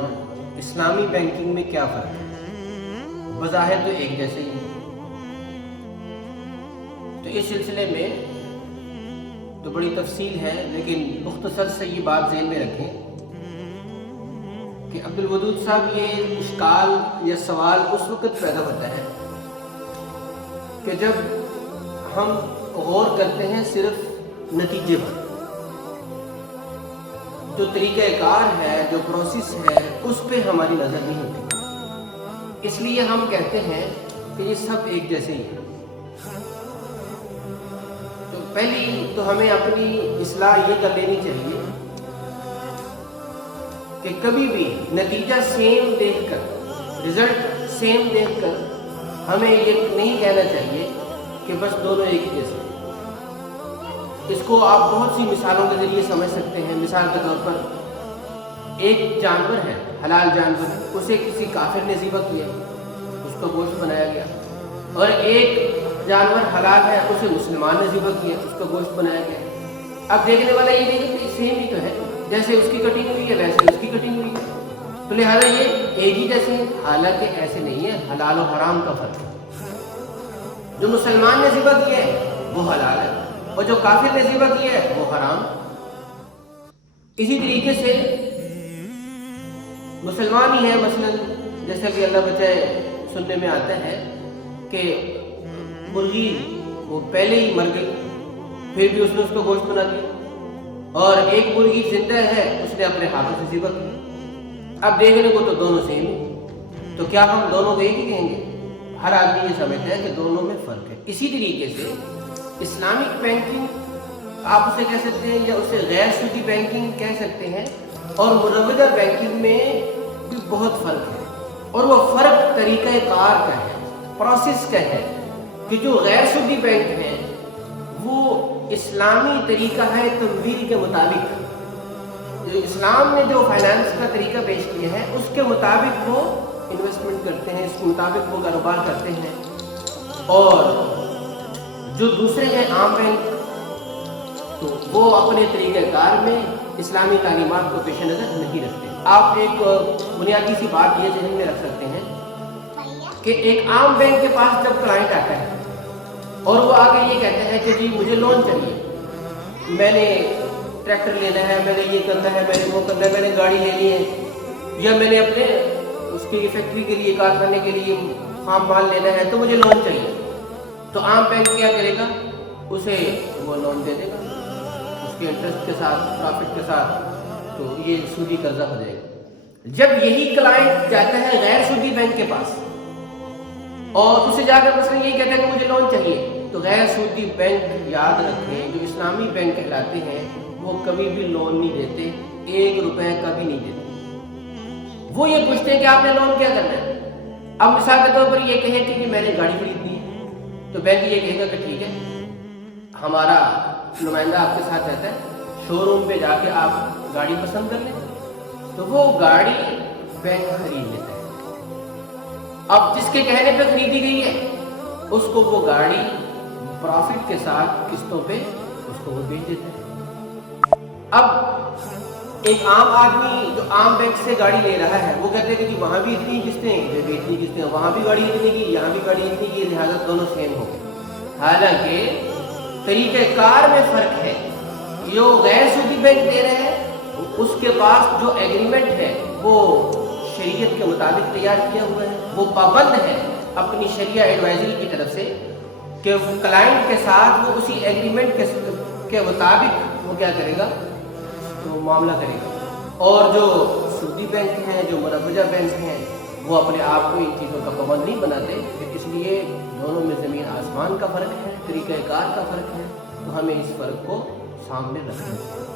اور اسلامی بینکنگ میں کیا فرق ہے؟ بظاہر تو ایک جیسے ہی ہیں۔ تو اس سلسلے میں تو بڑی تفصیل ہے، لیکن مختصر سے یہ بات ذہن میں رکھیں کہ عبدالودود صاحب یہ اشکال یا سوال اس وقت پیدا ہوتا ہے کہ جب ہم غور کرتے ہیں صرف نتیجے پر، جو طریقہ کار ہے، جو پروسیس ہے، اس پہ ہماری نظر نہیں ہوتی۔ اس لیے ہم کہتے ہیں کہ یہ سب ایک جیسے ہی ہیں۔ تو پہلی تو ہمیں اپنی اصلاح یہ کر لینی چاہیے کہ کبھی بھی نتیجہ سیم دیکھ کر، رزلٹ سیم دیکھ کر ہمیں یہ نہیں کہنا چاہیے کہ بس دونوں ایک ہی جیسے ہیں۔ اس کو آپ بہت سی مثالوں کے ذریعے سمجھ سکتے ہیں۔ مثال کے طور پر ایک جانور ہے، حلال جانور، اسے کسی کافر نے ذبح کیا، اس کا گوشت بنایا گیا، اور ایک جانور حلال ہے، اسے مسلمان نے ذبح کیا، اس کا گوشت بنایا گیا۔ اب دیکھنے والا یہ دیکھے کہ سیم ہی تو ہے، جیسے اس کی کٹنگ ہوئی ہے ویسے اس کی کٹنگ ہوئی ہے، تو لہٰذا یہ ایک ہی جیسے ہیں۔ حالانکہ ایسے نہیں ہے، حلال و حرام کا فرق ہے۔ جو مسلمان نے ذبح کیا ہے وہ حلال ہے، اور جو کافر نے ذبح کیا ہے وہ حرام۔ اسی طریقے سے مسلمان ہی ہے، مثلا جیسا کہ اللہ بچائے سننے میں آتا ہے کہ مرغی وہ پہلے ہی مر گئی، پھر بھی اس نے اس کو گوشت بنا دیا، اور ایک مرغی زندہ ہے، اس نے اپنے ہاتھوں سے ذبح کی۔ اب دیکھنے کو تو دونوں سیم ہیں، تو کیا ہم دونوں کو ایک ہی کہیں گے؟ ہر آدمی یہ سمجھتا ہے کہ دونوں میں فرق ہے۔ اسی طریقے سے اسلامک بینکنگ آپ اسے کہہ سکتے ہیں، یا اسے غیر سودی بینکنگ کہہ سکتے ہیں، اور مروجہ بینکنگ میں بھی بہت فرق ہے، اور وہ فرق طریقہ کار کا ہے، پروسیس کا ہے، کہ جو غیر سودی بینک ہیں وہ اسلامی طریقہ ہے تمویل کے مطابق، جو اسلام نے جو فائنانس کا طریقہ پیش کیا ہے اس کے مطابق وہ انویسٹمنٹ کرتے ہیں، اس کے مطابق وہ کاروبار کرتے ہیں۔ اور جو دوسرے ہیں عام بینک، تو وہ اپنے طریقہ کار میں اسلامی تعلیمات کو پیش نظر نہیں رکھتے۔ آپ ایک بنیادی سی بات یہ ذہن میں رکھ سکتے ہیں کہ ایک عام بینک کے پاس جب کلائنٹ آتا ہے اور وہ آگے یہ کہتا ہے کہ جی مجھے لون چاہیے، میں نے ٹریکٹر لینا ہے، میں نے یہ کرنا ہے، میں نے وہ کرنا ہے، میں نے گاڑی لینی ہے، یا میں نے اپنے اس کی فیکٹری کے لیے، کارخانے کے لیے خام مال لینا ہے، تو مجھے لون چاہیے، تو عام بینک کیا کرے گا؟ اسے وہ لون دے دے گا، اس کے انٹرسٹ کے ساتھ، پرافٹ کے ساتھ، تو یہ سودی قرضہ ہو جائے گا۔ جب یہی کلائنٹ جاتا ہے غیر سودی بینک کے پاس اور اسے جا کر مثلا یہی کہتا ہے کہ مجھے لون چاہیے، تو غیر سودی بینک یاد رکھیں جو اسلامی بینک کہلاتے ہیں وہ کبھی بھی لون نہیں دیتے، 1 روپے کا بھی نہیں دیتے۔ وہ یہ پوچھتے ہیں کہ آپ نے لون کیا کرنا ہے۔ اب مثال کے طور پر یہ کہے کہ میں نے گاڑی خریدنی ہے، تو بینک یہ کہے گا کہ ٹھیک ہے، ہمارا نمائندہ آپ کے ساتھ جاتا ہے، شو روم پہ جا کے آپ گاڑی پسند کر لیں، تو وہ گاڑی بینک خرید لیتا ہے۔ اب جس کے کہنے پہ خریدی گئی ہے اس کو وہ گاڑی پروفٹ کے ساتھ قسطوں پہ اس کو وہ بیچ دیتا ہے۔ اب ایک عام آدمی جو عام بینک سے گاڑی لے رہا ہے وہ کہتے ہیں کہ جی وہاں بھی اتنی قسطیں، ادھر بھی اتنی قسطیں، وہاں بھی گاڑی اتنی کی، یہاں بھی گاڑی اتنی کی، لہٰذا دونوں سیم ہو گئے۔ حالانکہ طریقہ کار میں فرق ہے۔ جو غیر سودی بینک دے رہے ہیں اس کے پاس جو ایگریمنٹ ہے وہ شریعت کے مطابق تیار کیا ہوا ہے، وہ پابند ہے اپنی شریعہ ایڈوائزری کی طرف سے کہ کلائنٹ کے ساتھ وہ اسی ایگریمنٹ کے مطابق وہ کیا کرے گا، تو معاملہ کرے گا۔ اور جو سودی بینک ہیں، جو مروجہ بینک ہیں، وہ اپنے آپ کو ان چیزوں کا پابند نہیں بناتے، اس لیے دونوں میں زمین آسمان کا فرق ہے، طریقہ کار کا فرق ہے، تو ہمیں اس فرق کو سامنے رکھنا چاہیے۔